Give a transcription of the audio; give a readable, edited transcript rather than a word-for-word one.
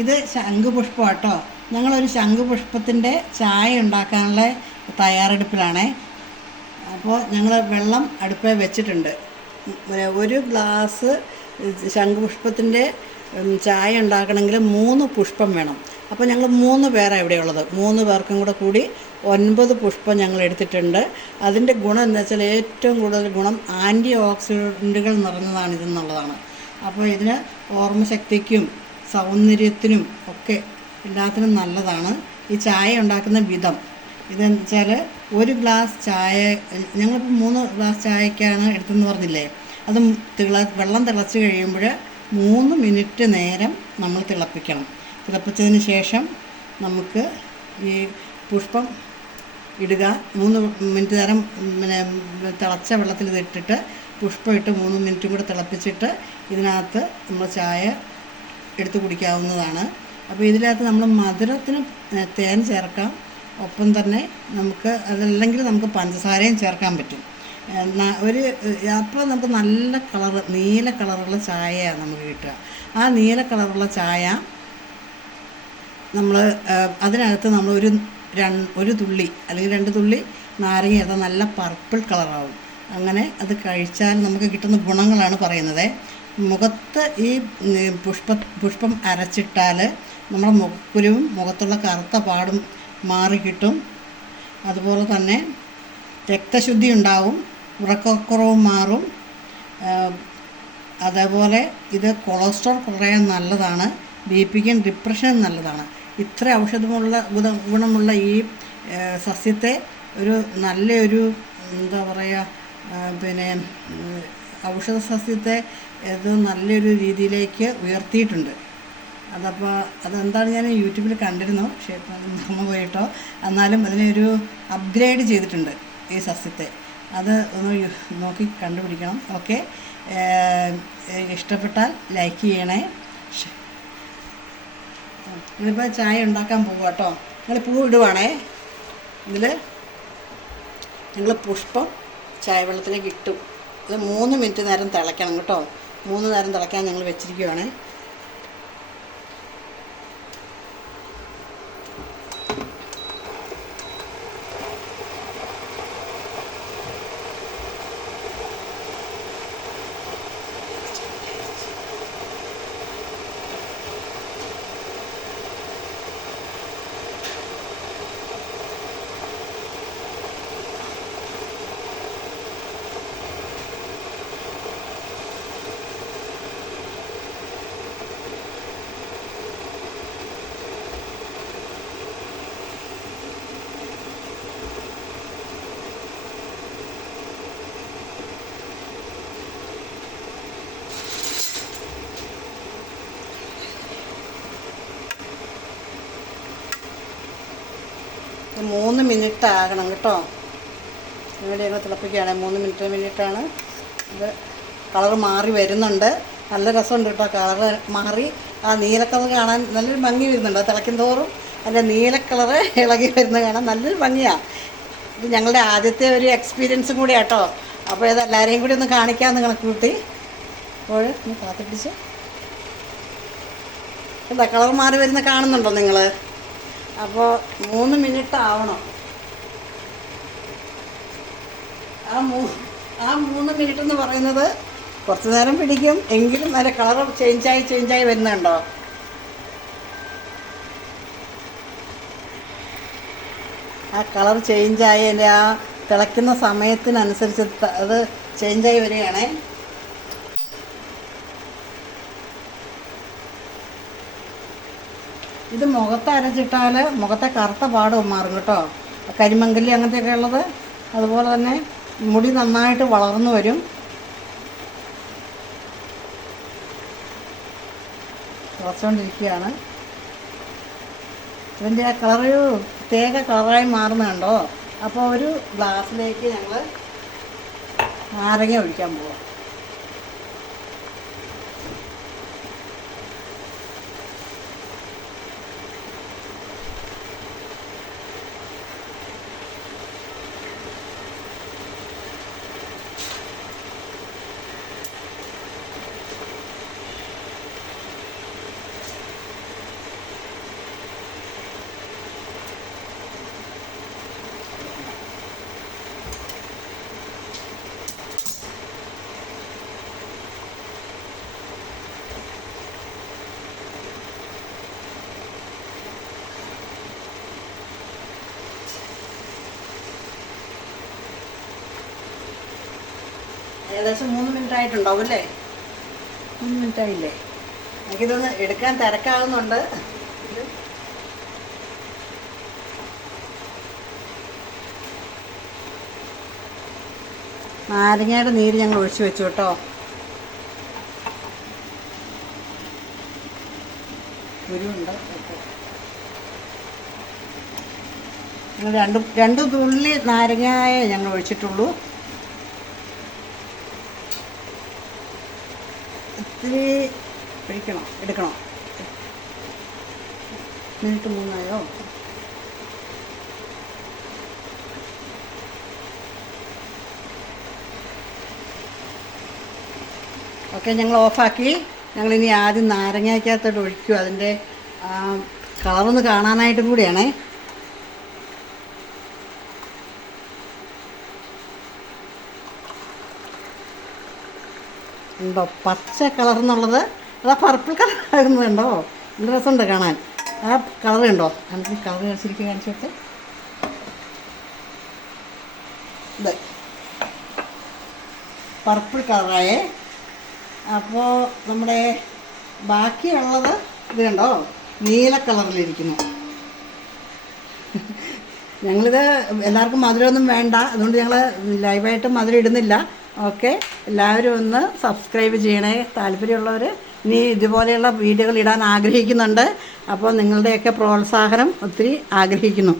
ഇത് ശംഖുപുഷ്പം കേട്ടോ. ഞങ്ങളൊരു ശംഖുപുഷ്പത്തിൻ്റെ ചായ ഉണ്ടാക്കാനുള്ള തയ്യാറെടുപ്പിലാണേ. അപ്പോൾ ഞങ്ങൾ വെള്ളം അടുപ്പിൽ വെച്ചിട്ടുണ്ട്. ഒരു ഗ്ലാസ് ശംഖുപുഷ്പത്തിൻ്റെ ചായ ഉണ്ടാക്കണമെങ്കിൽ 3 പുഷ്പം വേണം. അപ്പോൾ ഞങ്ങൾ 3 പേരാണ് ഇവിടെയുള്ളത്. 3 പേർക്കും കൂടി 9 പുഷ്പം ഞങ്ങൾ എടുത്തിട്ടുണ്ട്. അതിൻ്റെ ഗുണം എന്താ വെച്ചാൽ ഏറ്റവും കൂടുതൽ ഗുണം ആൻറ്റി ഓക്സിഡൻറ്റുകൾ നിറഞ്ഞതാണ് ഇതെന്നുള്ളതാണ്. അപ്പോൾ ഇതിന് ഓർമ്മശക്തിക്കും സൗന്ദര്യത്തിനും ഒക്കെ എല്ലാത്തിനും നല്ലതാണ്. ഈ ചായ ഉണ്ടാക്കുന്ന വിധം ഇതെന്ന് വെച്ചാൽ ഒരു ഗ്ലാസ് ചായ ഞങ്ങളിപ്പോൾ 3 ഗ്ലാസ് ചായക്കാണ് എടുത്തെന്ന് പറഞ്ഞില്ലേ. അത് വെള്ളം തിളച്ച് കഴിയുമ്പോൾ 3 മിനിറ്റ് നേരം നമ്മൾ തിളപ്പിക്കണം. തിളപ്പിച്ചതിന് ശേഷം നമുക്ക് ഈ പുഷ്പം ഇടുക. 3 മിനിറ്റ് നേരം പിന്നെ തിളച്ച വെള്ളത്തിൽ ഇതിട്ടിട്ട് പുഷ്പം ഇട്ട് 3 മിനിറ്റും കൂടെ തിളപ്പിച്ചിട്ട് ഇതിനകത്ത് നമ്മൾ ചായ എടുത്ത് കുടിക്കാവുന്നതാണ്. അപ്പോൾ ഇതിനകത്ത് നമ്മൾ മധുരത്തിന് തേൻ ചേർക്കാം. ഒപ്പം തന്നെ നമുക്ക് അതല്ലെങ്കിൽ നമുക്ക് പഞ്ചസാരയും ചേർക്കാൻ പറ്റും. അപ്പോൾ നമുക്ക് നല്ല നീല കളറുള്ള ചായയാണ് നമുക്ക് കിട്ടുക. ആ നീല കളറുള്ള ചായ നമ്മൾ അതിനകത്ത് നമ്മൾ ഒരു തുള്ളി അല്ലെങ്കിൽ 2 തുള്ളി നാരങ്ങ ചേർത്താൽ നല്ല പർപ്പിൾ കളറാവും. അങ്ങനെ അത് കഴിച്ചാൽ നമുക്ക് കിട്ടുന്ന ഗുണങ്ങളാണ് പറയുന്നത്. മുഖത്ത് ഈ പുഷ്പം അരച്ചിട്ടാൽ നമ്മുടെ മുഖക്കുരുവും മുഖത്തുള്ള കറുത്ത പാടും മാറിക്കിട്ടും. അതുപോലെ തന്നെ രക്തശുദ്ധി ഉണ്ടാവും, ഉറക്കക്കുറവും മാറും. അതേപോലെ ഇത് കൊളസ്ട്രോൾ കുറയാൻ നല്ലതാണ്, BPക്കും ഡിപ്രഷനും നല്ലതാണ്. ഇത്ര ഗുണമുള്ള ഈ സസ്യത്തെ നല്ലൊരു എന്താ പറയുക പിന്നെ ഔഷധ സസ്യത്തെ ഇത് നല്ലൊരു രീതിയിലേക്ക് ഉയർത്തിയിട്ടുണ്ട്. അതപ്പോൾ അതെന്താണ് ഞാൻ യൂട്യൂബിൽ കണ്ടിരുന്നു, പക്ഷേ ഇപ്പം അത് മറന്നു പോയിട്ടോ. എന്നാലും അതിനൊരു അപ്ഗ്രേഡ് ചെയ്തിട്ടുണ്ട് ഈ സസ്യത്തെ. അത് ഒന്ന് നോക്കി കണ്ടുപിടിക്കണം. ഓക്കെ, ഇഷ്ടപ്പെട്ടാൽ ലൈക്ക് ചെയ്യണേ. ഇതിപ്പോൾ ചായ ഉണ്ടാക്കാൻ പോകുക കേട്ടോ. നിങ്ങൾ പൂ ഇടുവാണേ. ഇതിൽ ഞങ്ങൾ പുഷ്പം ചായ വെള്ളത്തിലേക്ക് ഇട്ടു. ഇത് 3 മിനിറ്റ് നേരം തിളയ്ക്കണം കേട്ടോ. 3 നേരം തിളയ്ക്കാൻ ഞങ്ങൾ വെച്ചിരിക്കുവാണ്. ഇത് 3 മിനിറ്റ് ആകണം കേട്ടോ. ഇവിടെ ഞങ്ങൾ തിളപ്പിക്കുകയാണ്. 3 മിനിറ്റാണ്. ഇത് കളറ് മാറി വരുന്നുണ്ട്. നല്ല രസമുണ്ട് കേട്ടോ. കളറ് മാറി ആ നീല കളർ കാണാൻ നല്ലൊരു ഭംഗി വരുന്നുണ്ട്. തിളയ്ക്കും തോറും അതിൻ്റെ നീല കളറ് ഇളകി വരുന്നത് കാണാൻ നല്ലൊരു ഭംഗിയാണ്. ഇത് ഞങ്ങളുടെ ആദ്യത്തെ ഒരു എക്സ്പീരിയൻസും കൂടി കേട്ടോ. അപ്പോൾ ഇത് എല്ലാവരെയും കൂടി ഒന്ന് കാണിക്കാമെന്ന് കണക്ക് കൂട്ടി. അപ്പോൾ ഒന്ന് കാത്തിപ്പിടിച്ച് എന്താ കളർ മാറി വരുന്ന കാണുന്നുണ്ടോ നിങ്ങൾ? അപ്പോൾ 3 മിനിറ്റ് ആവണം. ആ 3 മിനിറ്റ് എന്ന് പറയുന്നത് കുറച്ച് നേരം പിടിക്കും, എങ്കിലും അതിൻ്റെ കളർ ചേഞ്ചായി വരുന്നുണ്ടോ? ആ കളർ ചേഞ്ചായി അതിൻ്റെ ആ തിളയ്ക്കുന്ന സമയത്തിനനുസരിച്ച് അത് ചേഞ്ചായി വരികയാണേ. ഇത് മുഖത്ത് അരച്ചിട്ടാൽ മുഖത്തെ കറുത്ത പാട് മാറും കേട്ടോ. കരിമങ്കല്ലി അങ്ങനത്തെയൊക്കെ ഉള്ളത്. അതുപോലെ തന്നെ മുടി നന്നായിട്ട് വളർന്നു വരും. തിളച്ചുകൊണ്ടിരിക്കുകയാണ്. ഇതിൻ്റെ ആ കളറ് പ്രത്യേക കളറായി മാറുന്നുണ്ടോ. അപ്പോൾ ഒരു ഗ്ലാസ്സിലേക്ക് ഞങ്ങൾ നാരങ്ങ ഒഴിക്കാൻ പോവാം. ഏകദേശം 3 മിനിറ്റ് ആയിട്ടുണ്ടാവും അല്ലേ? 3 മിനിറ്റ് ആയില്ലേ? എനിക്കിതൊന്ന് എടുക്കാൻ തിരക്കാകുന്നുണ്ട്. നാരങ്ങയുടെ നീര് ഞങ്ങൾ ഒഴിച്ചു വെച്ചു കേട്ടോ. കുരുണ്ട്. രണ്ട് തുള്ളി നാരങ്ങായ ഞങ്ങൾ ഒഴിച്ചിട്ടുള്ളൂ. ഇത്തിരി എടുക്കണം. മിനിറ്റ് 3 ആയോ? ഓക്കെ, ഞങ്ങൾ ഓഫാക്കി. ഞങ്ങളിനി ആദ്യം നാരങ്ങയ്ക്കകത്തോട്ട് ഒഴിക്കും. അതിൻ്റെ കളറൊന്ന് കാണാനായിട്ടും കൂടിയാണേ. ഉണ്ടോ പച്ച കളർ എന്നുള്ളത്? അതാ പർപ്പിൾ കളർ ആകുന്നുണ്ടോ? നല്ല രസമുണ്ട് കാണാൻ. ആ കളർ ഉണ്ടോ? നമുക്ക് കളർ ശരിക്കും കാണിച്ചോട്ടെ. ഇത് പർപ്പിൾ കളറായേ. അപ്പോൾ നമ്മുടെ ബാക്കിയുള്ളത് ഇത് കണ്ടോ, നീല കളറിലിരിക്കുന്നു. ഞങ്ങളിത് എല്ലാവർക്കും മധുരമൊന്നും വേണ്ട, അതുകൊണ്ട് ഞങ്ങൾ ലൈവായിട്ട് മധുരം ഇടുന്നില്ല. ഓക്കെ, എല്ലാവരും ഒന്ന് സബ്സ്ക്രൈബ് ചെയ്യണേ. താല്പര്യമുള്ളവർ ഇനി ഇതുപോലെയുള്ള വീഡിയോകൾ ഇടാൻ ആഗ്രഹിക്കുന്നുണ്ട്. അപ്പോൾ നിങ്ങളുടെയൊക്കെ പ്രോത്സാഹനം ഒത്തിരി ആഗ്രഹിക്കുന്നു.